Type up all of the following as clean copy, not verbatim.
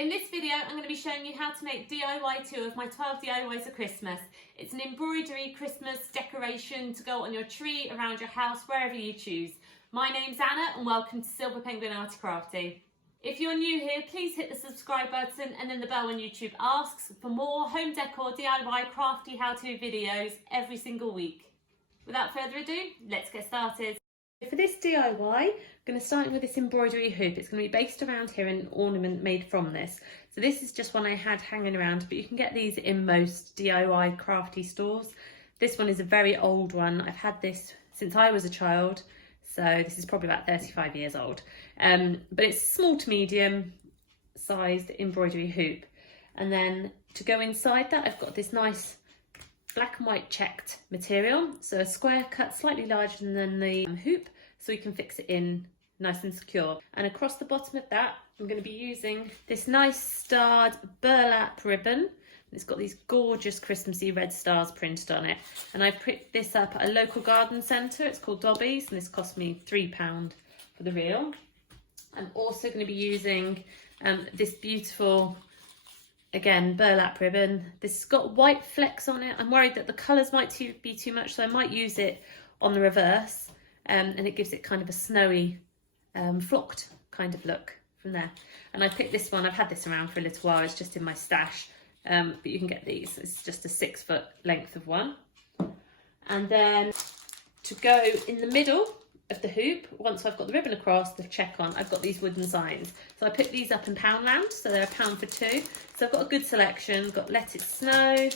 In this video, I'm going to be showing you how to make DIY 2 of my 12 DIYs of Christmas. It's an embroidery Christmas decoration to go on your tree, around your house, wherever you choose. My name's Anna and welcome to SilverPenguinArtyCrafty. If you're new here, please hit the subscribe button and then the bell when YouTube asks for more home decor, DIY, crafty how-to videos every single week. Without further ado, let's get started. For this DIY, I'm going to start with this embroidery hoop. It's going to be based around here and an ornament made from this. So this is just one I had hanging around, but you can get these in most DIY crafty stores. This one is a very old one. I've had this since I was a child, so this is probably about 35 years old. But it's small to medium sized embroidery hoop. And then to go inside that, I've got this nice black and white checked material, so a square cut slightly larger than the hoop, so we can fix it in nice and secure. And across the bottom of that, I'm going to be using this nice starred burlap ribbon. It's got these gorgeous Christmassy red stars printed on it, and I picked this up at a local garden centre. It's called Dobby's, and this cost me £3 for the reel. I'm also going to be using this beautiful, again, burlap ribbon. This has got white flecks on it. I'm worried that the colours might be too much, so I might use it on the reverse, and it gives it kind of a snowy, flocked kind of look from there. And I picked this one. I've had this around for a little while. It's just in my stash, but you can get these. It's just a 6 foot length of one. And then to go in the middle of the hoop, once I've got the ribbon across, the check on, I've got these wooden signs. So I picked these up in Poundland, so they're £1 for 2. So I've got a good selection. Got Let It Snow,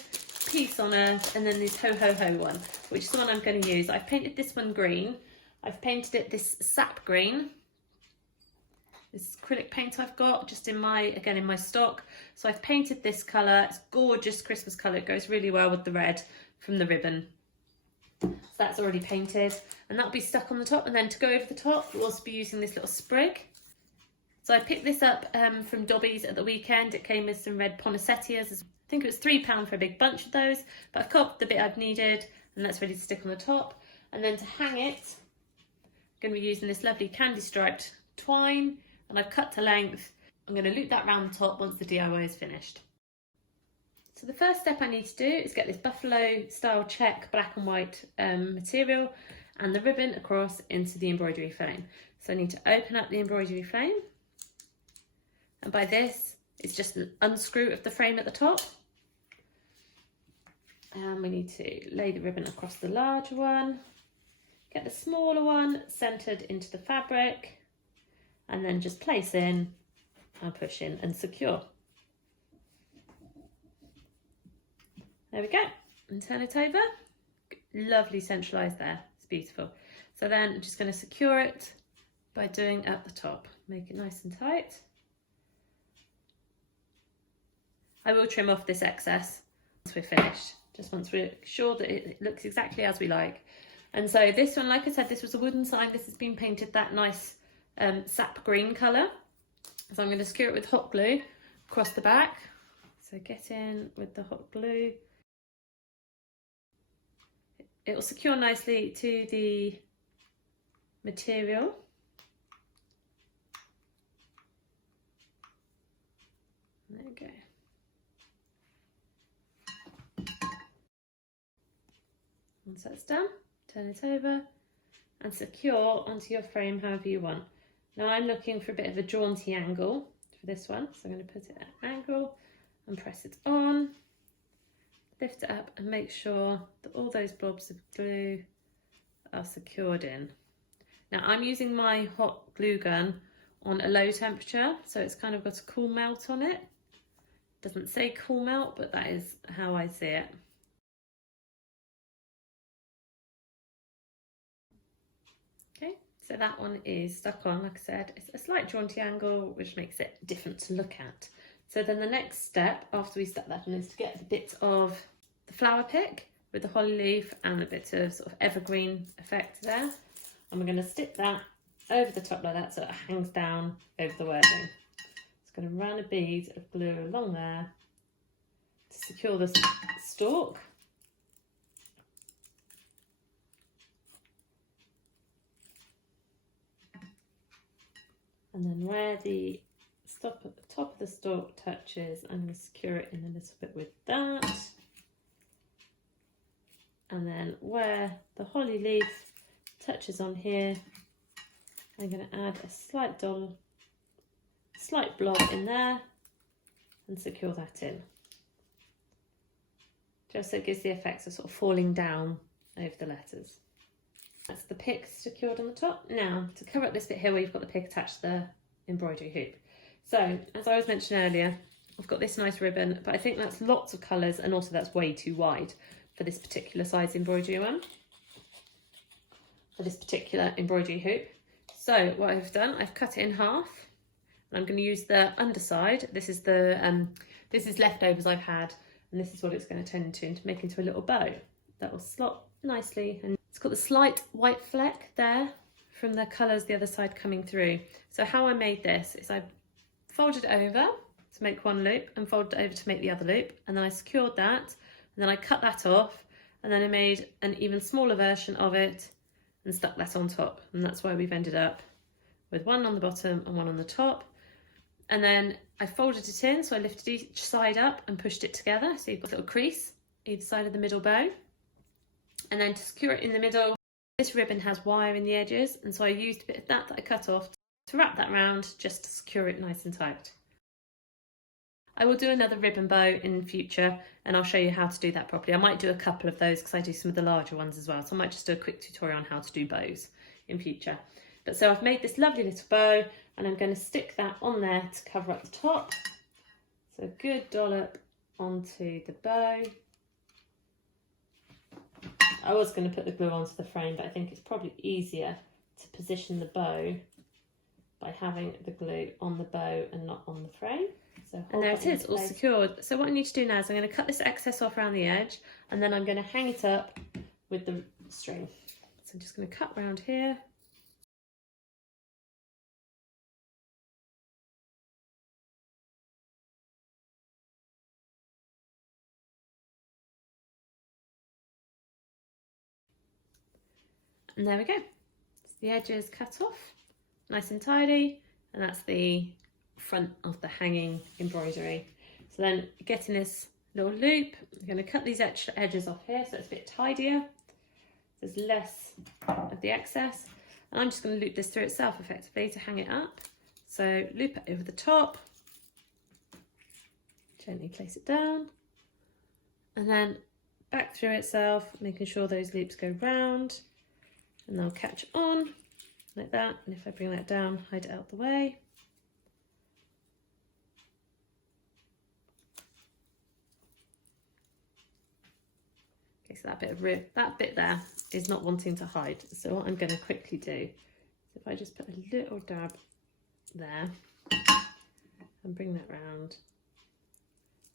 Peace on Earth, and then this Ho Ho Ho one, which is the one I'm going to use. I've painted this one green. I've painted it this sap green. This acrylic paint I've got just in my stock. So I've painted this colour. It's gorgeous Christmas colour. It goes really well with the red from the ribbon. So that's already painted, and that'll be stuck on the top. And then to go over the top, we'll also be using this little sprig. So I picked this up from Dobby's at the weekend. It came with some red poinsettias. I think it was £3 for a big bunch of those, but I've got the bit I've needed, and that's ready to stick on the top. And then to hang it, I'm going to be using this lovely candy striped twine, and I've cut to length. I'm going to loop that around the top once the DIY is finished. So the first step I need to do is get this buffalo style check black and white material and the ribbon across into the embroidery frame. So I need to open up the embroidery frame, and by this it's just an unscrew of the frame at the top, and we need to lay the ribbon across the larger one, get the smaller one centered into the fabric, and then just place in and push in and secure. There we go, and turn it over. Lovely centralised there, it's beautiful. So then I'm just going to secure it by doing at the top. Make it nice and tight. I will trim off this excess once we're finished, just once we're sure that it looks exactly as we like. And so this one, like I said, this was a wooden sign. This has been painted that nice sap green colour. So I'm going to secure it with hot glue across the back. So get in with the hot glue. It will secure nicely to the material. There we go. Once that's done, turn it over and secure onto your frame however you want. Now I'm looking for a bit of a jaunty angle for this one, so I'm going to put it at an angle and press it on. Lift it up and make sure that all those blobs of glue are secured in. Now I'm using my hot glue gun on a low temperature, so it's kind of got a cool melt on it. Doesn't say cool melt, but that is how I see it. Okay, so that one is stuck on. Like I said, it's a slight jaunty angle, which makes it different to look at. So then the next step after we stuck that in is to get a bit of the flower pick with the holly leaf and a bit of sort of evergreen effect there. And we're going to stick that over the top like that so it hangs down over the wording. Just going to run a bead of glue along there to secure the stalk. And then where the stop at the top of the stalk touches, I'm going to secure it in a little bit with that. And then where the holly leaf touches on here, I'm going to add a slight blob in there and secure that in. Just so it gives the effects of sort of falling down over the letters. That's the pick secured on the top. Now, to cover up this bit here where you've got the pick attached to the embroidery hoop. So, as I was mentioning earlier, I've got this nice ribbon, but I think that's lots of colours and also that's way too wide for this particular size embroidery one, for this particular embroidery hoop. So what I've done, I've cut it in half, and I'm going to use the underside. This is leftovers I've had, and this is what it's going to turn into make into a little bow that will slot nicely. And it's got the slight white fleck there from the colours the other side coming through. So how I made this is I folded it over to make one loop and folded it over to make the other loop, and then I secured that, and then I cut that off, and then I made an even smaller version of it and stuck that on top, and that's why we've ended up with one on the bottom and one on the top. And then I folded it in, so I lifted each side up and pushed it together, so you've got a little crease either side of the middle bow. And then to secure it in the middle, this ribbon has wire in the edges, and so I used a bit of that I cut off to wrap that round just to secure it nice and tight. I will do another ribbon bow in future, and I'll show you how to do that properly. I might do a couple of those because I do some of the larger ones as well, so I might just do a quick tutorial on how to do bows in future. But so I've made this lovely little bow, and I'm going to stick that on there to cover up the top. So a good dollop onto the bow. I was going to put the glue onto the frame, but I think it's probably easier to position the bow by having the glue on the bow and not on the frame. So and there it is, all secured. So what I need to do now is I'm going to cut this excess off around the edge, and then I'm going to hang it up with the string. So I'm just going to cut around here. And there we go. So the edge is cut off, nice and tidy, and that's the front of the hanging embroidery. So then getting this little loop, I'm going to cut these extra edges off here so it's a bit tidier. There's less of the excess, and I'm just going to loop this through itself effectively to hang it up. So loop it over the top, gently place it down, and then back through itself, making sure those loops go round, and they'll catch on like that. And if I bring that down, hide it out the way. Okay, so that bit there is not wanting to hide. So what I'm going to quickly do is if I just put a little dab there and bring that round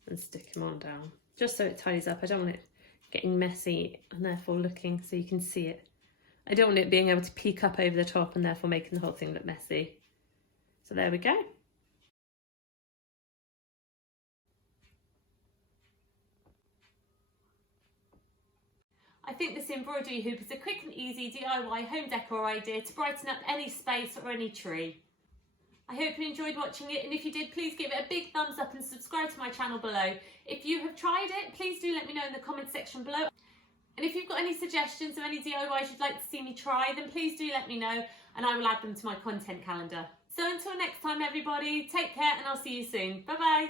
and stick them on down, just so it tidies up. I don't want it getting messy and therefore looking so you can see it. I don't want it being able to peek up over the top and therefore making the whole thing look messy. So there we go. I think this embroidery hoop is a quick and easy DIY home decor idea to brighten up any space or any tree. I hope you enjoyed watching it, and if you did, please give it a big thumbs up and subscribe to my channel below. If you have tried it, please do let me know in the comment section below. And if you've got any suggestions of any DIYs you'd like to see me try, then please do let me know and I will add them to my content calendar. So until next time everybody, take care and I'll see you soon. Bye bye.